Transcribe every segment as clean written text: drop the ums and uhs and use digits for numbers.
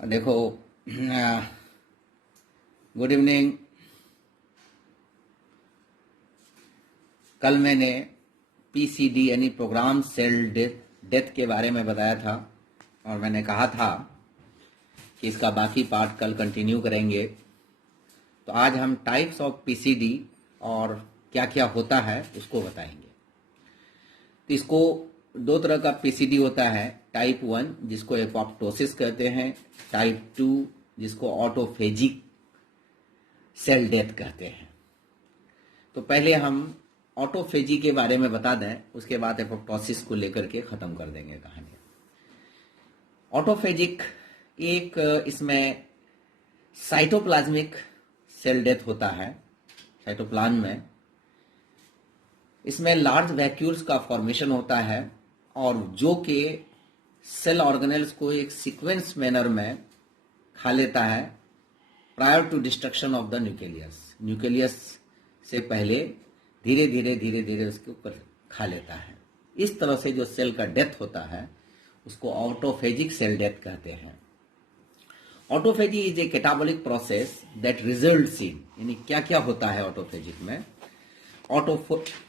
देखो, good evening. कल मैंने पीसीडी यानी प्रोग्राम सेल डेथ के बारे में बताया था और मैंने कहा था कि इसका बाकी पार्ट कल कंटिन्यू करेंगे। तो आज हम टाइप्स ऑफ पीसीडी और क्या क्या होता है उसको बताएंगे। तो इसको दो तरह का पीसीडी होता है, टाइप 1 जिसको एपोप्टोसिस कहते हैं, टाइप 2 जिसको ऑटोफेजिक सेल डेथ कहते हैं। तो पहले हम ऑटोफेजी के बारे में बता दें, उसके बाद एपोप्टोसिस को लेकर के खत्म कर देंगे कहानी। ऑटोफेजिक एक इसमें साइटोप्लाज्मिक सेल डेथ होता है। साइटोप्लाज्म में इसमें लार्ज वैक्यूल्स का फॉर्मेशन होता है और जो कि सेल ऑर्गेनेल्स को एक सीक्वेंस मैनर में खा लेता है prior to destruction of the nucleus. Nucleus से पहले धीरे धीरे उसके ऊपर खा लेता है। इस तरह से जो सेल का डेथ होता है उसको ऑटोफेजिक सेल डेथ कहते हैं। Autophagy is a catabolic process that results in, यानी क्या क्या होता है ऑटोफेजिक में,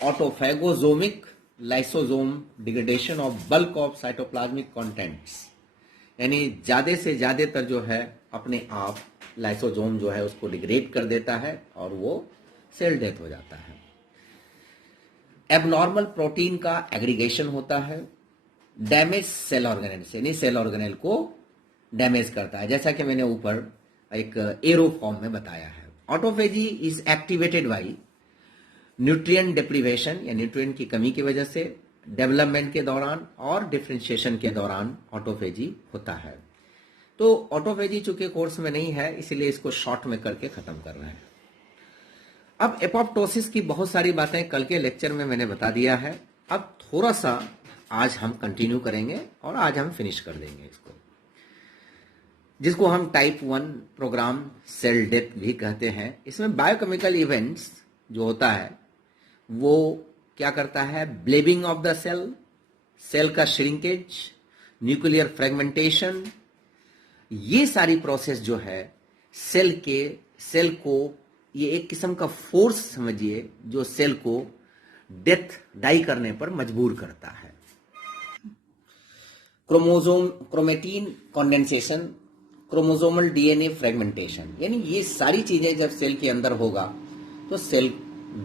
autophagosomic lysosome degradation of bulk of cytoplasmic contents, यानी ज्यादा से ज्यादातर जो है अपने आप लाइसोसोम जो है उसको डिग्रेड कर देता है और वो सेल डेथ हो जाता है। एबनॉर्मल प्रोटीन का एग्रीगेशन होता है। डैमेज सेल ऑर्गेनेल, यानी सेल ऑर्गेनेल को डैमेज करता है, जैसा कि मैंने ऊपर एक एरो फॉर्म में बताया है। Autophagy is activated by nutrient deprivation, या न्यूट्रिएंट की कमी की वजह से, डेवलपमेंट के दौरान और डिफरेंशिएशन के दौरान ऑटोफेजी होता है। तो ऑटोफेजी चूंकि कोर्स में नहीं है इसलिए इसको शॉर्ट में करके खत्म कर रहे हैं। अब एपोप्टोसिस की बहुत सारी बातें कल के लेक्चर में मैंने बता दिया है। अब थोड़ा सा आज हम कंटिन्यू करेंगे और आज हम फिनिश कर देंगे इसको, जिसको हम टाइप 1 प्रोग्राम सेल डेथ भी कहते हैं। इसमें बायोकेमिकल इवेंट्स जो होता है वो क्या करता है, ब्लेबिंग ऑफ द सेल, सेल का श्रिंकेज, न्यूक्लियर फ्रेगमेंटेशन, ये सारी प्रोसेस जो है सेल को, ये एक किस्म का फोर्स समझिए जो सेल को डेथ डाई करने पर मजबूर करता है। Chromatin condensation, chromosomal DNA fragmentation, यानी ये सारी चीजें जब सेल के अंदर होगा तो सेल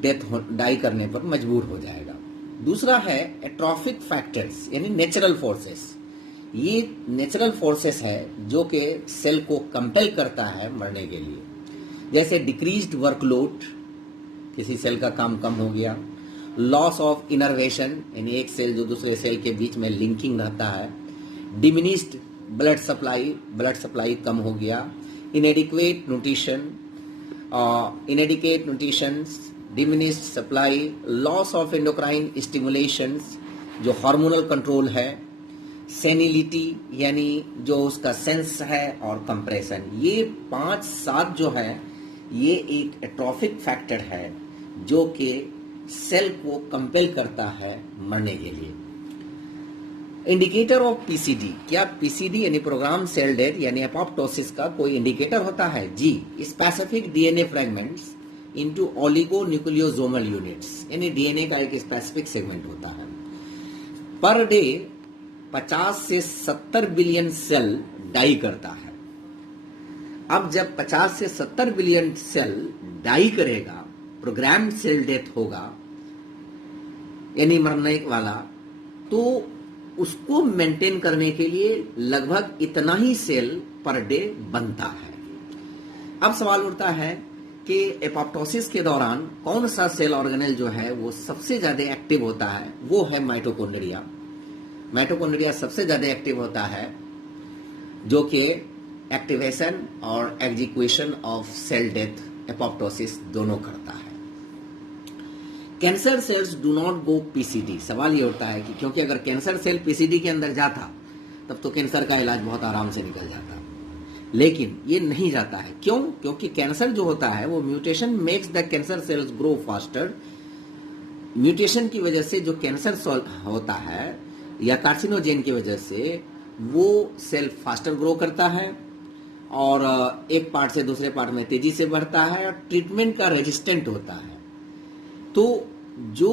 डेथ डाई करने पर मजबूर हो जाएगा। दूसरा है एट्रोफिक फैक्टर्स, यानी नेचुरल फोर्सेस। ये नेचुरल फोर्सेस है जो कि सेल को कंपेल करता है मरने के लिए, जैसे डिक्रीज्ड वर्कलोड, किसी सेल का काम कम हो गया, लॉस ऑफ इनर्वेशन, यानी एक सेल जो दूसरे सेल के बीच में लिंकिंग रहता है, डिमिनिश्ड ब्लड सप्लाई कम हो गया, इनएडिक्वेट nutrition, diminished supply, loss of endocrine stimulations जो हार्मोनल कंट्रोल है, सेनिलिटी यानी जो उसका सेंस है, और कंप्रेशन। ये 5-7 जो है ये एक एट्रोफिक फैक्टर है जो कि सेल को कंपेल करता है मरने के लिए। इंडिकेटर ऑफ पीसीडी, क्या पीसीडी यानी प्रोग्राम सेल डेथ यानी एपोप्टोसिस का कोई इंडिकेटर होता है? जी, specific DNA fragments into oligo nucleosomal units, यानी डीएनए का एक स्पेसिफिक सेगमेंट होता है। पर डे 50 से 70 बिलियन सेल डाई करता है। अब जब 50 से 70 बिलियन सेल डाई करेगा, प्रोग्राम सेल डेथ होगा यानी मरने वाला, तो उसको मेंटेन करने के लिए लगभग इतना ही सेल पर डे बनता है। अब सवाल उठता है कि एपोप्टोसिस के दौरान कौन सा सेल ऑर्गेनेल जो है वो सबसे ज्यादा एक्टिव होता है? वो है माइटोकॉन्ड्रिया। माइटोकॉन्ड्रिया सबसे ज्यादा एक्टिव होता है, जो कि एक्टिवेशन और execution of cell death apoptosis दोनों करता है। Cancer cells do not go PCD. सवाल ये उठता है कि क्योंकि अगर कैंसर सेल पीसीडी के अंदर जाता तब तो कैंसर का इलाज बहुत आराम से निकल जाता, लेकिन ये नहीं जाता है। क्यों? क्योंकि कैंसर जो होता है वो mutation makes the cancer cells grow faster. Mutation की वजह से जो कैंसर होता है या कार्सिनोजेन की वजह से वो सेल फास्टर ग्रो करता है और एक पार्ट से दूसरे पार्ट में तेजी से बढ़ता है और ट्रीटमेंट का रेजिस्टेंट होता है। तो जो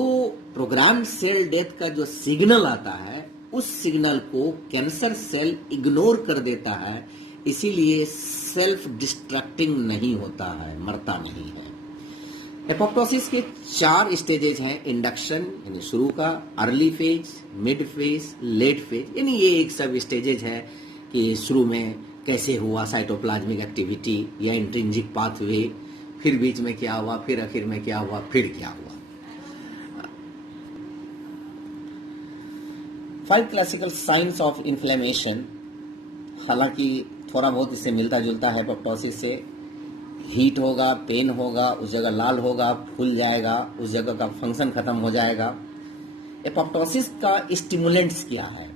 प्रोग्राम सेल डेथ का जो सिग्नल आता है, उस सिग्नल को कैंसर सेल इग्नोर कर देता है, इसीलिए सेल्फ डिस्ट्रक्टिंग नहीं होता है, मरता नहीं है। एपोप्टोसिस के 4 स्टेजेज हैं। इंडक्शन यानी शुरू का, early phase, mid phase, late phase, यानी ये एक सब स्टेजेज है कि शुरू में कैसे हुआ साइटोप्लाज्मिक एक्टिविटी या इंट्रिंसिक पाथवे, फिर बीच में क्या हुआ, फिर आखिर में क्या हुआ, फिर क्या हुआ। 5 क्लासिकल साइंस ऑफ इन्फ्लेमेशन, हालांकि थोड़ा बहुत इससे मिलता जुलता है एपोप्टोसिस से। हीट होगा, पेन होगा, उस जगह लाल होगा, फूल जाएगा, उस जगह का फंक्शन खत्म हो जाएगा। एपोप्टोसिस का स्टिमुलेंट्स क्या है?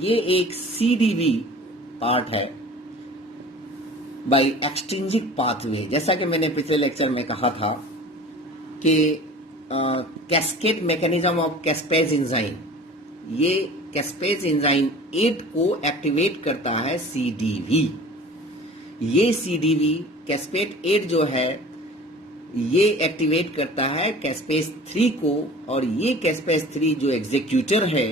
ये एक CDV पार्ट है बाय एक्सट्रिंसिक पाथवे। जैसा कि मैंने पिछले लेक्चर में कहा था कि cascade mechanism of caspase enzyme, ये कैस्पेज एंजाइम 8 को एक्टिवेट करता है CDV। ये CDV कैस्पेज 8 जो है ये एक्टिवेट करता है कैस्पेज 3 को, और ये कैस्पेज 3 जो एग्जीक्यूटर है,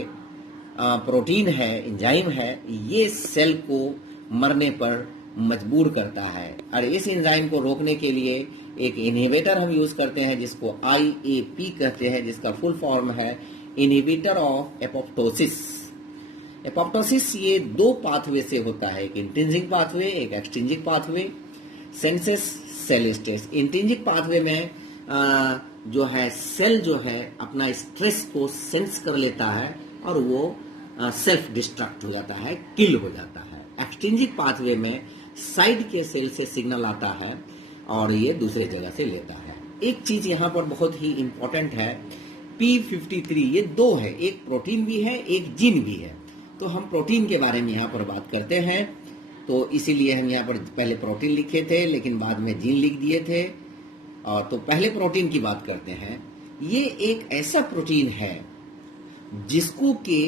प्रोटीन है, एंजाइम है, ये सेल को मरने पर मजबूर करता है। और इस एंजाइम को रोकने के लिए एक इनहिबिटर हम यूज करते हैं जिसको IAP कहते हैं, जिसका फुल फॉर्म है इनहिबिटर ऑफ एपोप्टोसिस। एपोप्टोसिस ये 2 पाथवे से होता है, एक इंट्रिंसिक पाथवे, एक extrinsic pathway. Senses cell stress, intrinsic pathway में जो है सेल जो है अपना स्ट्रेस को सेंस कर लेता है और वो सेल्फ डिस्ट्रक्ट हो जाता है, किल हो जाता है। एक्सट्रिंसिक पाथवे में साइड के सेल से सिग्नल आता है और ये दूसरे जगह से लेता है। एक चीज यहाँ पर बहुत ही इंपॉर्टेंट है, P53 ये 2 है, एक प्रोटीन भी है, एक जीन भी है। तो हम प्रोटीन के बारे में यहाँ पर बात करते हैं, तो इसीलिए हम यहाँ पर पहले प्रोटीन लिखे थे लेकिन बाद में जीन लिख दिए थे। और तो पहले प्रोटीन की बात करते हैं। ये एक ऐसा प्रोटीन है जिसको के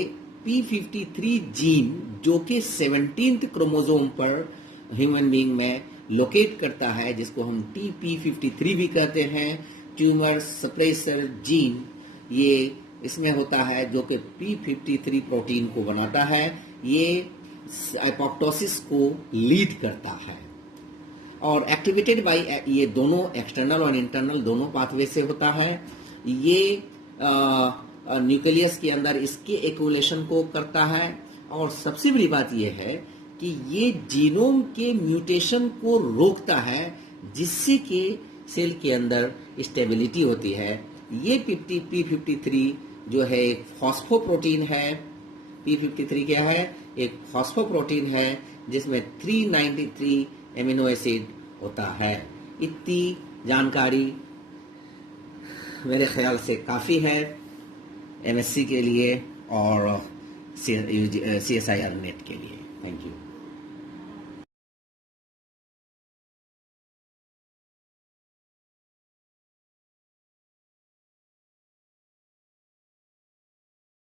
P53 जीन जो कि 17th क्रोमोसोम पर ह्यूमन बीइंग में लोकेट करता है, जिसको हम TP53 भी कहते हैं, ट्यूमर सप्रेसर जीन, ये इसमें होता है जो कि P53 प्रोटीन को बनाता है। ये एपोप्टोसिस को लीड करता है और एक्टिवेटेड बाय ये दोनों एक्सटर्नल और इंटरनल दोनों पाथवे से होता है। ये न्यूक्लियस के अंदर इसके एक्यूमुलेशन को करता है और सबसे बड़ी बात यह है कि ये जीनोम के म्यूटेशन को रोकता है, जिससे कि सेल के अंदर स्टेबिलिटी होती है। ये P53 जो है एक फॉस्फोप्रोटीन है। P53 क्या है? एक फॉस्फोप्रोटीन है जिसमें 393 एमिनो एसिड होता है। इतनी जानकारी मेरे ख्याल से काफ़ी है MSc के लिए और CSIR नेट के लिए। Thank you.